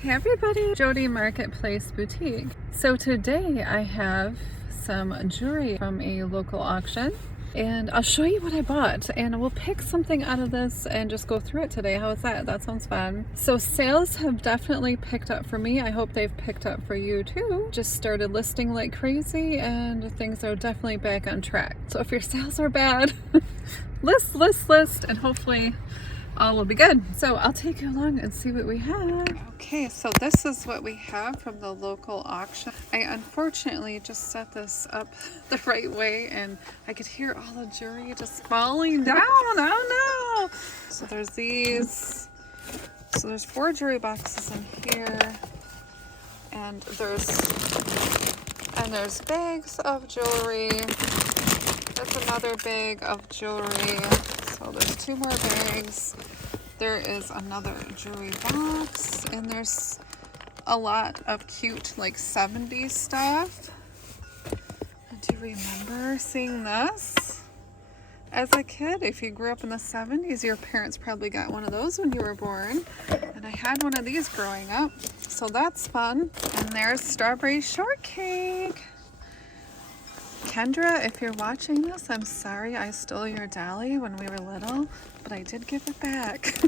Hey everybody, Jody Marketplace Boutique. So today I have some jewelry from a local auction and I'll show you what I bought and we'll pick something out of this and just go through it today. How is that? That sounds fun. So sales have definitely picked up for me. I hope they've picked up for you too. Just started listing like crazy and things are definitely back on track. So if your sales are bad, list, and hopefully all will be good. So I'll take you along and see what we have. Okay, so this is what we have from the local auction. I unfortunately just set this up the right way and I could hear all the jewelry just falling down. Oh no! So there's these. So there's 4 jewelry boxes in here. And there's bags of jewelry. There's another bag of jewelry. So there's 2 more bags. There is another jewelry box, and there's a lot of cute like 70s stuff. Do you remember seeing this as a kid? If you grew up in the 70s, your parents probably got one of those when you were born. And I had one of these growing up, so that's fun. And there's strawberry shortcake. Kendra, if you're watching this, I'm sorry I stole your dolly when we were little, but I did give it back.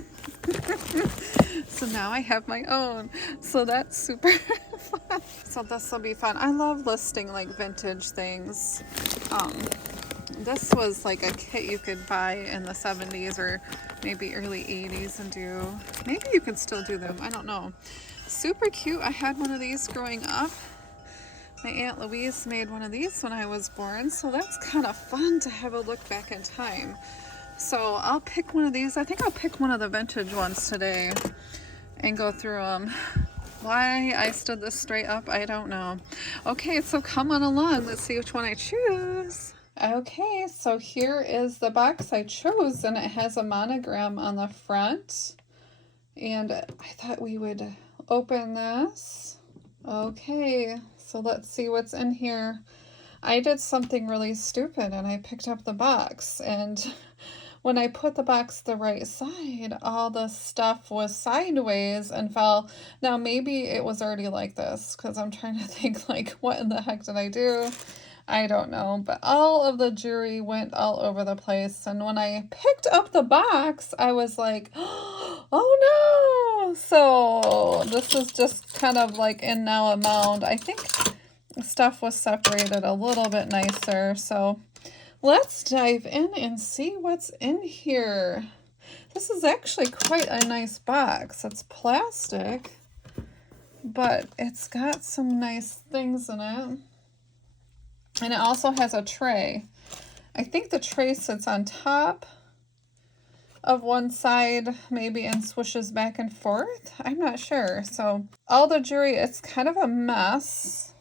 So now I have my own. So that's super fun. So this will be fun. I love listing like vintage things. This was like a kit you could buy in the 70s or maybe early 80s and do. Maybe you can still do them. I don't know. Super cute. I had one of these growing up. My Aunt Louise made one of these when I was born, so that's kind of fun to have a look back in time. So I'll pick one of these. I think I'll pick one of the vintage ones today and go through them. Why I stood this straight up, I don't know. Okay, so come on along. Let's see which one I choose. Okay, so here is the box I chose, and it has a monogram on the front. And I thought we would open this. Okay, so let's see what's in here. I did something really stupid and I picked up the box, and when I put the box the right side, all the stuff was sideways and fell. Now maybe it was already like this because I'm trying to think like what in the heck did I do? I don't know, but all of the jewelry went all over the place, and when I picked up the box I was like, oh no! So this is just kind of like in now a mound. I think stuff was separated a little bit nicer, so let's dive in and see what's in here. This is actually quite a nice box. It's plastic, but it's got some nice things in it. And it also has a tray. I think the tray sits on top of one side maybe and swishes back and forth. I'm not sure. So all the jewelry, it's kind of a mess.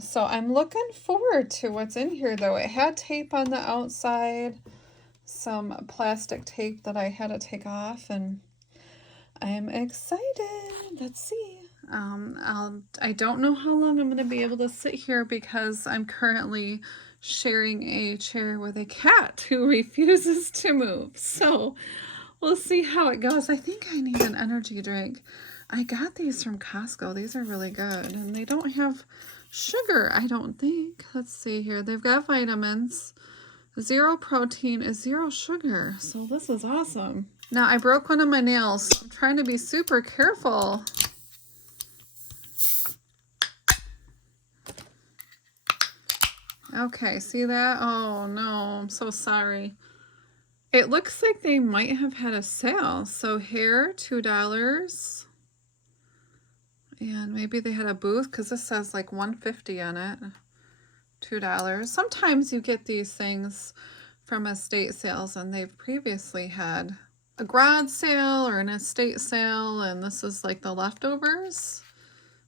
So I'm looking forward to what's in here though. It had tape on the outside, some plastic tape that I had to take off, and I'm excited. Let's see. I don't know how long I'm going to be able to sit here because I'm currently sharing a chair with a cat who refuses to move. So we'll see how it goes. I think I need an energy drink. I got these from Costco. These are really good, and they don't have sugar, I don't think. Let's see here. They've got vitamins, 0 protein, 0 sugar. So this is awesome. Now I broke one of my nails. I'm trying to be super careful. Okay, see that? Oh no, I'm so sorry. It looks like they might have had a sale. So hair, $2. And maybe they had a booth because this says like $1.50 on it. $2. Sometimes you get these things from estate sales and they've previously had a garage sale or an estate sale, and this is like the leftovers.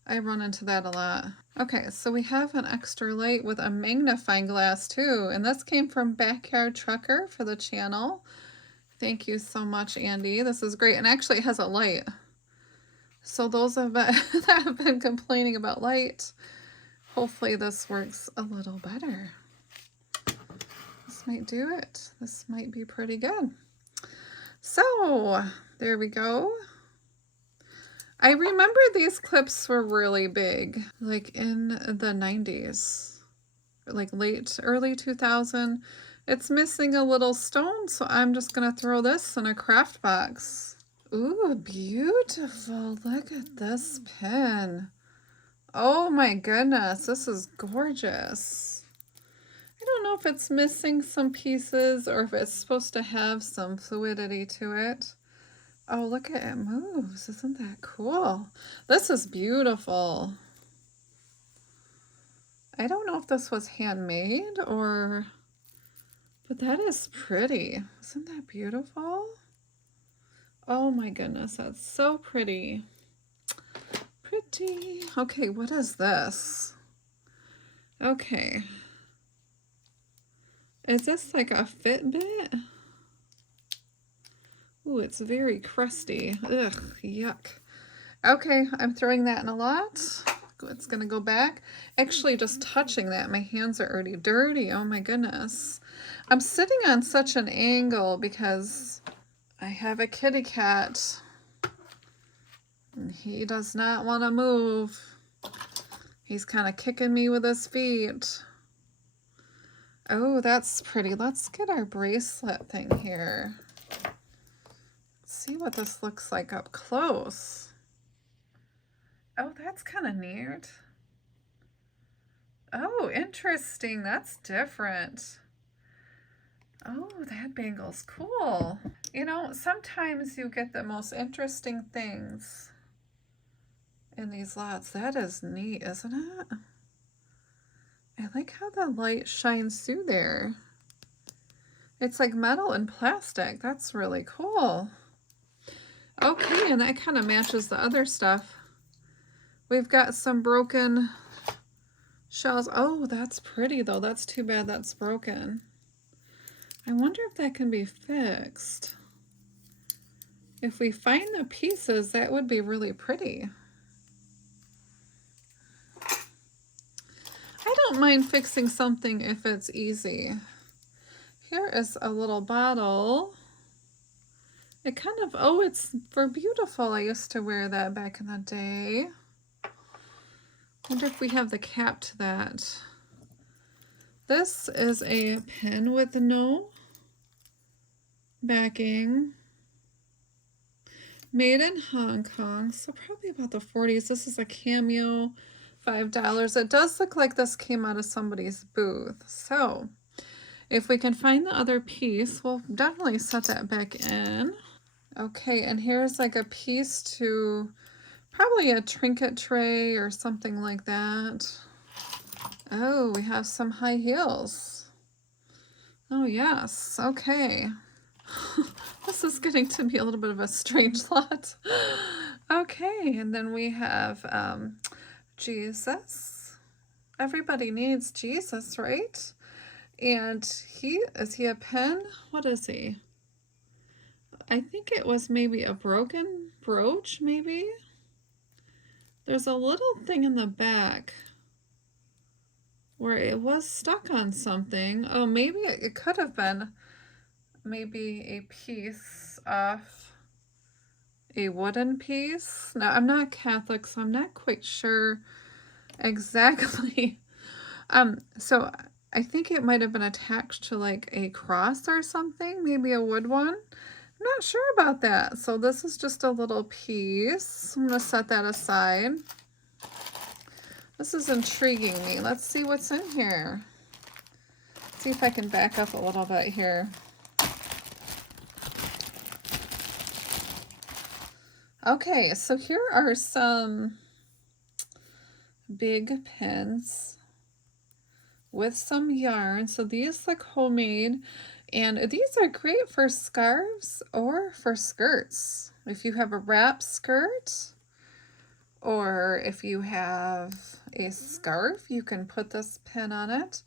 I run into that a lot. Okay, so we have an extra light with a magnifying glass too, and this came from Backyard Trucker for the channel. Thank you so much, Andy. This is great, and actually it has a light. So those of that have been complaining about light, hopefully this works a little better. This might do it. This might be pretty good. So there we go. I remember these clips were really big, like in the 90s, like early 2000. It's missing a little stone, so I'm just gonna throw this in a craft box. Ooh, beautiful. Look at this pin. Oh my goodness, this is gorgeous. I don't know if it's missing some pieces or if it's supposed to have some fluidity to it. Oh, look at it moves. Isn't that cool? This is beautiful. I don't know if this was handmade or, but that is pretty. Isn't that beautiful? Oh my goodness, that's so pretty. Pretty. Okay, what is this? Okay. Is this like a Fitbit? Ooh, it's very crusty. Ugh, yuck. Okay, I'm throwing that in a lot. It's gonna go back. Actually, just touching that, my hands are already dirty. Oh my goodness. I'm sitting on such an angle because I have a kitty cat and he does not want to move. He's kind of kicking me with his feet. Oh, that's pretty. Let's get our bracelet thing here. Let's see what this looks like up close. Oh, that's kind of neat. Oh, interesting. That's different. Oh, that bangle's cool. You know, sometimes you get the most interesting things in these lots. That is neat, isn't it? I like how the light shines through there. It's like metal and plastic. That's really cool. Okay, and that kind of matches the other stuff. We've got some broken shells. Oh, that's pretty though. That's too bad that's broken. I wonder if that can be fixed. If we find the pieces, that would be really pretty. I don't mind fixing something if it's easy. Here is a little bottle. It kind of, oh, it's for beautiful. I used to wear that back in the day. Wonder if we have the cap to that. This is a pen with no backing. Made in Hong Kong, so probably about the 40s. This is a cameo, $5. It does look like this came out of somebody's booth. So if we can find the other piece, we'll definitely set that back in. Okay, and here's like a piece to probably a trinket tray or something like that. Oh, we have some high heels. Oh yes, okay. This is getting to be a little bit of a strange lot. Okay, and then we have Jesus. Everybody needs Jesus, right? And is he a pen? What is he? I think it was maybe a broken brooch, maybe? There's a little thing in the back where it was stuck on something. Oh, maybe it could have been maybe a piece off a wooden piece. Now, I'm not Catholic, so I'm not quite sure exactly. So I think it might have been attached to like a cross or something, maybe a wood one. I'm not sure about that. So this is just a little piece. I'm gonna set that aside. This is intriguing me. Let's see what's in here. See if I can back up a little bit here. Okay, so here are some big pins with some yarn. So these look homemade, and these are great for scarves or for skirts. If you have a wrap skirt or if you have a scarf, you can put this pin on it.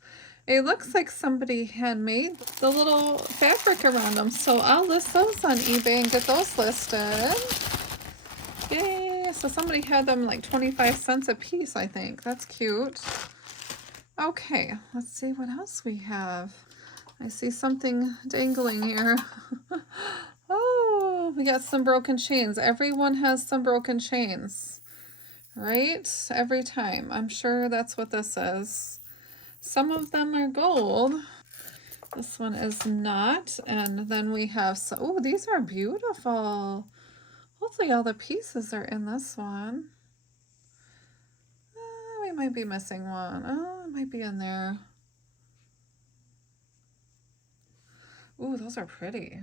It looks like somebody handmade the little fabric around them, so I'll list those on eBay and get those listed. Yay! So somebody had them like 25 cents a piece, I think. That's cute. Okay, let's see what else we have. I see something dangling here. Oh, we got some broken chains. Everyone has some broken chains, right? Every time. I'm sure that's what this is. Some of them are gold. This one is not. And then we have, oh, these are beautiful. Hopefully all the pieces are in this one. We might be missing one. Oh, it might be in there. Ooh, those are pretty.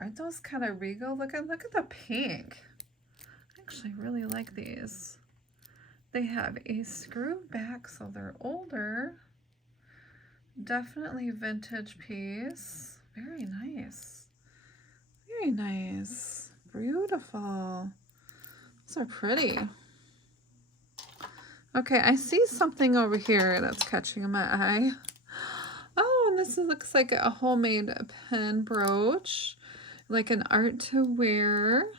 Aren't those kind of regal looking? Look at the pink. I actually really like these. They have a screw back, so they're older. Definitely vintage piece. Very nice. Very nice. Beautiful. Those are pretty. Okay, I see something over here that's catching my eye. Oh, and this looks like a homemade pen brooch, like an art to wear.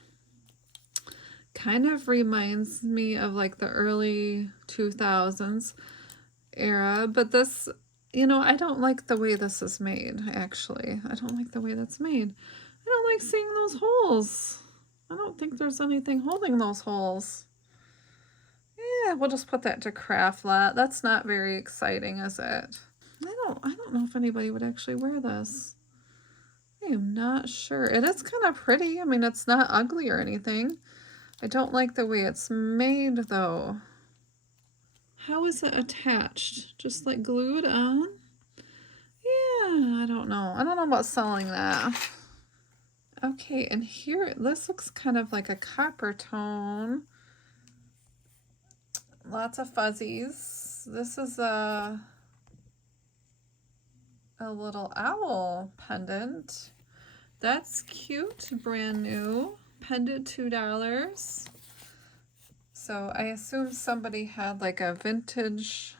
Kind of reminds me of like the early 2000s era, but this, you know, I don't like the way this is made, actually. I don't like the way that's made. I don't like seeing those holes. I don't think there's anything holding those holes. Yeah, we'll just put that to craft lot. That's not very exciting, is it? I don't know if anybody would actually wear this. I am not sure. It is kind of pretty. I mean, it's not ugly or anything. I don't like the way it's made, though. How is it attached? Just like glued on? Yeah, I don't know. I don't know about selling that. Okay, and here, this looks kind of like a copper tone. Lots of fuzzies. This is a little owl pendant. That's cute, brand new. Pendant $2. So I assume somebody had like a vintage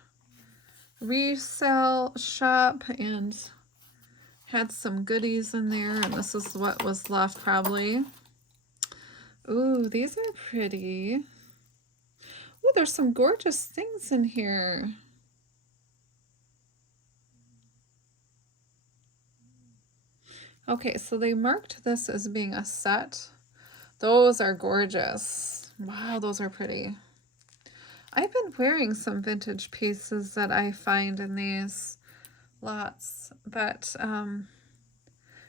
resale shop and had some goodies in there, and this is what was left probably. Ooh, these are pretty. Ooh, there's some gorgeous things in here. Okay, so they marked this as being a set. Those are gorgeous. Wow, those are pretty. I've been wearing some vintage pieces that I find in these lots, but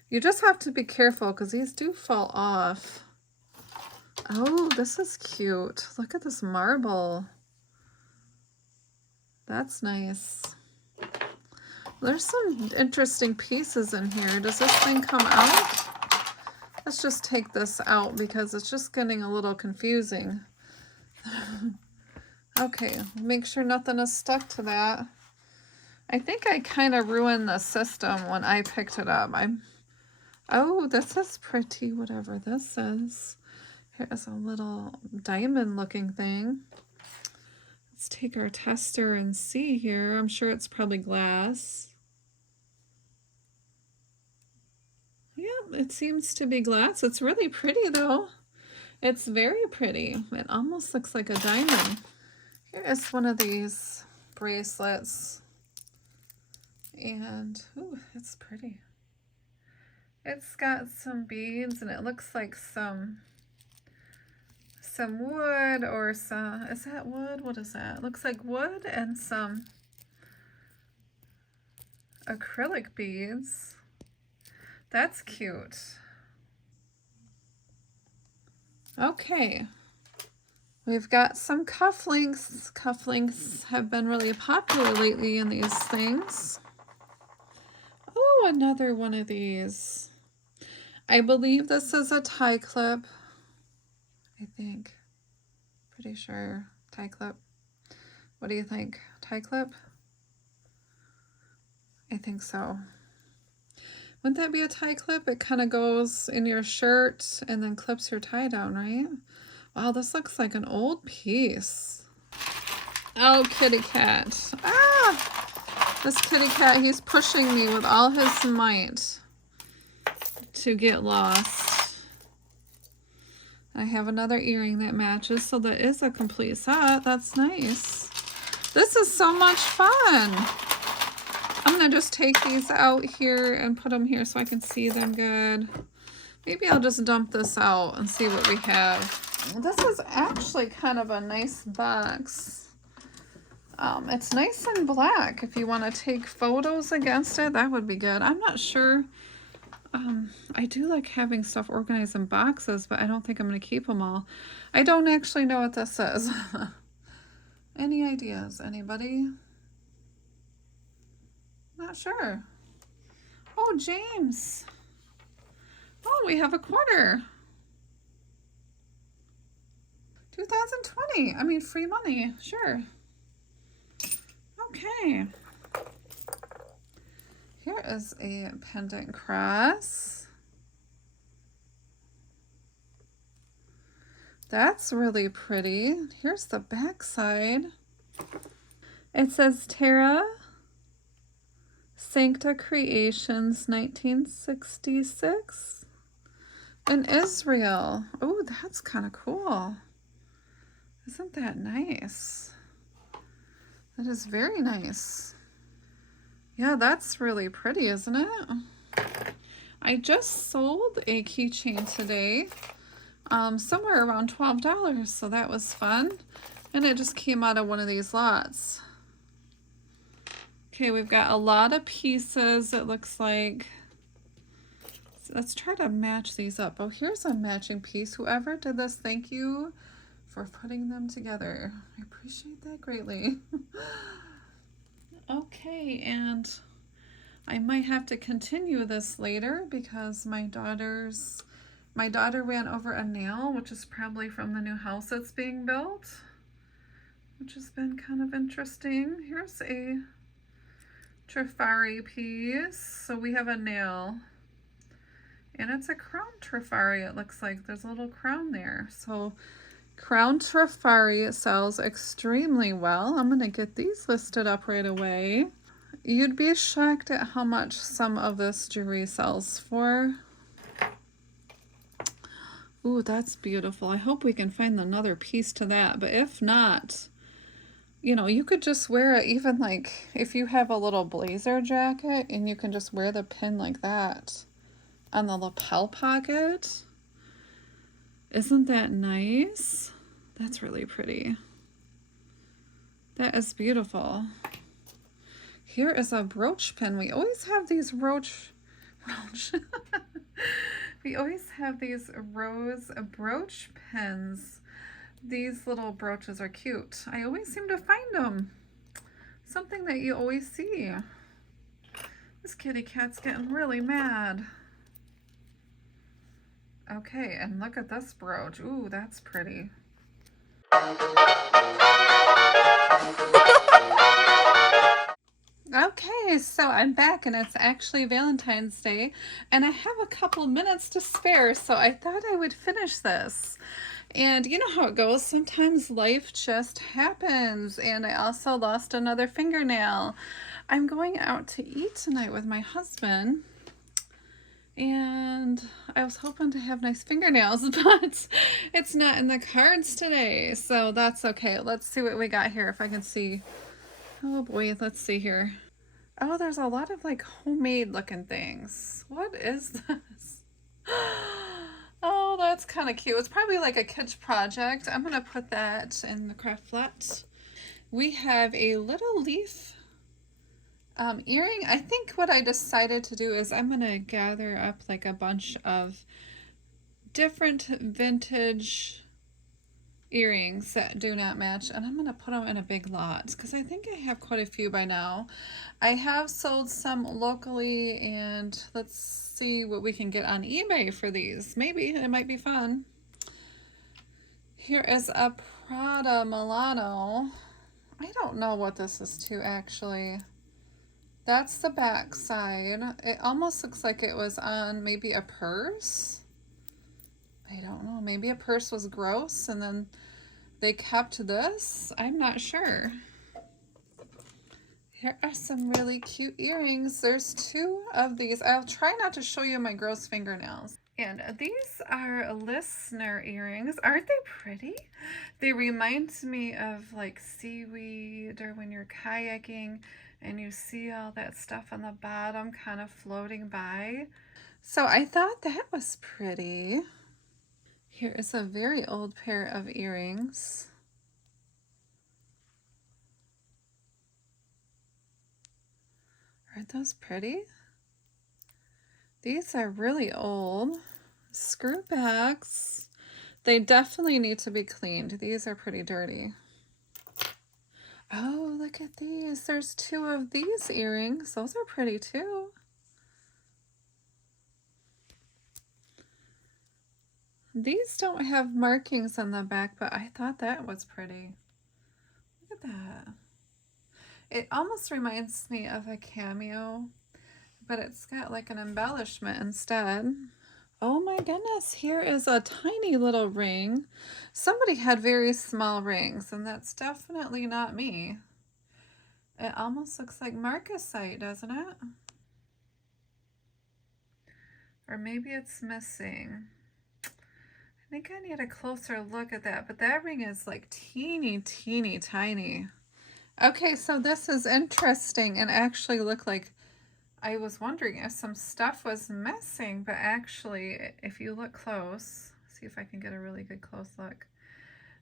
you just have to be careful because these do fall off. Oh, this is cute. Look at this marble. That's nice. There's some interesting pieces in here. Does this thing come out? Let's just take this out because it's just getting a little confusing. Okay, make sure nothing is stuck to that. I think I kind of ruined the system when I picked it up. Oh, this is pretty, whatever this is. Here's a little diamond looking thing. Let's take our tester and see here. I'm sure it's probably glass. Yeah, it seems to be glass. It's really pretty though. It's very pretty. It almost looks like a diamond. Here is one of these bracelets. And, ooh, it's pretty. It's got some beads and it looks like some wood or some, is that wood? What is that? It looks like wood and some acrylic beads. That's cute. Okay. We've got some cufflinks. Cufflinks have been really popular lately in these things. Oh, another one of these. I believe this is a tie clip. I think. Pretty sure. Tie clip. What do you think? Tie clip? I think so. Wouldn't that be a tie clip? It kind of goes in your shirt and then clips your tie down, right? Wow, this looks like an old piece. Oh, kitty cat. Ah! This kitty cat, he's pushing me with all his might to get lost. I have another earring that matches, so that is a complete set. That's nice. This is so much fun. I'm gonna just take these out here and put them here so I can see them good. Maybe I'll just dump this out and see what we have. This is actually kind of a nice box. It's nice and black. If you want to take photos against it, that would be good. I'm not sure. I do like having stuff organized in boxes, but I don't think I'm going to keep them all. I don't actually know what this is. Any ideas? Anybody? Not sure. Oh, James. Oh, we have a quarter. 2020. I mean, free money. Sure. Okay. Here is a pendant cross. That's really pretty. Here's the back side. It says Terra Sancta Creations 1966 in Israel. Oh, that's kind of cool. Isn't that nice? That is very nice. Yeah, that's really pretty, isn't it? I just sold a keychain today, somewhere around $12, so that was fun. And it just came out of one of these lots. Okay, we've got a lot of pieces, it looks like. So let's try to match these up. Oh, here's a matching piece. Whoever did this, thank you for putting them together. I appreciate that greatly. Okay, and I might have to continue this later because my daughter ran over a nail, which is probably from the new house that's being built, which has been kind of interesting. Here's a Trifari piece. So we have a nail, and it's a crown Trifari. It looks like there's a little crown there. So crown Trifari sells extremely well. I'm gonna get these listed up right away. You'd be shocked at how much some of this jewelry sells for. Ooh, that's beautiful. I hope we can find another piece to that, but if not, you know, you could just wear it even like if you have a little blazer jacket and you can just wear the pin like that on the lapel pocket. Isn't that nice? That's really pretty. That is beautiful. Here is a brooch pin. We always have these we always have these rose brooch pins. These little brooches are cute. I always seem to find them. Something that you always see. This kitty cat's getting really mad. Okay, and look at this brooch. Ooh, that's pretty. Okay, so I'm back and it's actually Valentine's Day and I have a couple minutes to spare, so I thought I would finish this. And you know how it goes, sometimes life just happens, and I also lost another fingernail. I'm going out to eat tonight with my husband, and I was hoping to have nice fingernails, but it's not in the cards today, so that's okay. Let's see what we got here, if I can see. Oh boy, let's see here. Oh, there's a lot of like homemade looking things. What is this? Oh, that's kind of cute. It's probably like a kid's project. I'm going to put that in the craft flat. We have a little leaf earring. I think what I decided to do is I'm going to gather up like a bunch of different vintage earrings that do not match, and I'm going to put them in a big lot because I think I have quite a few by now. I have sold some locally, and let's see what we can get on eBay for these. Maybe it might be fun. Here is a Prada Milano. I don't know what this is to actually. That's the back side. It almost looks like it was on maybe a purse. I don't know, maybe a purse was gross and then they kept this. I'm not sure. Here are some really cute earrings. There's two of these. I'll try not to show you my gross fingernails. And these are listener earrings. Aren't they pretty? They remind me of like seaweed, or when you're kayaking and you see all that stuff on the bottom kind of floating by. So I thought that was pretty. Here is a very old pair of earrings. Aren't those pretty? These are really old. Screwbacks. They definitely need to be cleaned. These are pretty dirty. Oh, look at these. There's two of these earrings. Those are pretty too. These don't have markings on the back, but I thought that was pretty. Look at that. It almost reminds me of a cameo, but it's got like an embellishment instead. Oh my goodness, here is a tiny little ring. Somebody had very small rings, and that's definitely not me. It almost looks like marcasite, doesn't it? Or maybe it's missing. I think I need a closer look at that, but that ring is like teeny tiny. Okay, so this is interesting and actually looked like I was wondering if some stuff was missing, but actually, if you look close, see if I can get a really good close look.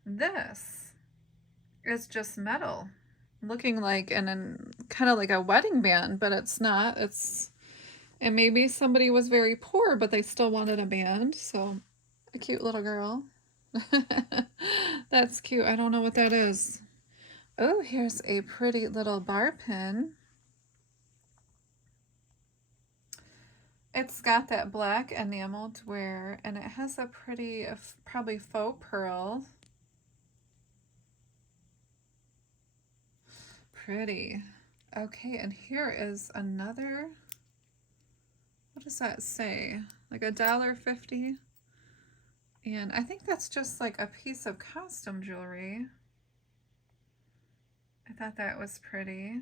This is just metal, looking like kind of like a wedding band, but it's not. And maybe somebody was very poor, but they still wanted a band, so a cute little girl. That's cute. I don't know what that is. Oh, here's a pretty little bar pin. It's got that black enameled wear, and it has a pretty, probably faux pearl. Pretty. Okay, and here is another, what does that say? Like $1.50? And I think that's just like a piece of costume jewelry. I thought that was pretty.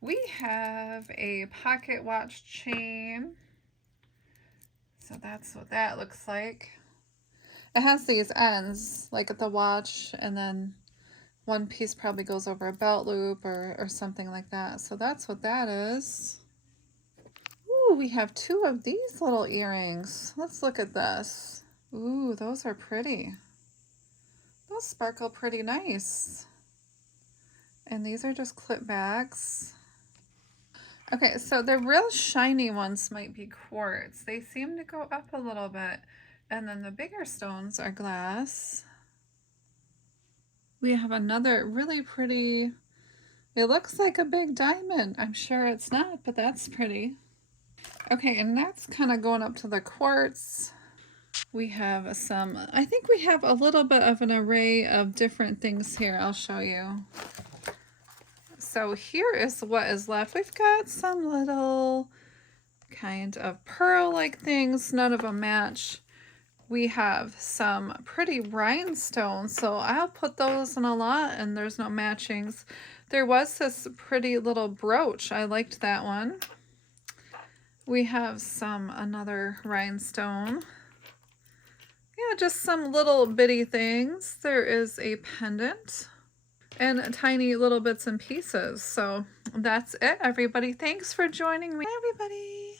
We have a pocket watch chain. So that's what that looks like. It has these ends, like at the watch, and then one piece probably goes over a belt loop or something like that. So that's what that is. Ooh, we have two of these little earrings. Let's look at this. Ooh, those are pretty. Those sparkle pretty nice. And these are just clip backs. Okay, so the real shiny ones might be quartz. They seem to go up a little bit. And then the bigger stones are glass. We have another really pretty, it looks like a big diamond. I'm sure it's not, but that's pretty. Okay, and that's kind of going up to the quartz. We have some, I think we have a little bit of an array of different things here. I'll show you. So here is what is left. We've got some little kind of pearl-like things. None of them match. We have some pretty rhinestones, so I'll put those in a lot, and there's no matchings. There was this pretty little brooch. I liked that one. We have another rhinestone. Yeah, just some little bitty things. There is a pendant and tiny little bits and pieces. So that's it, everybody. Thanks for joining me, everybody.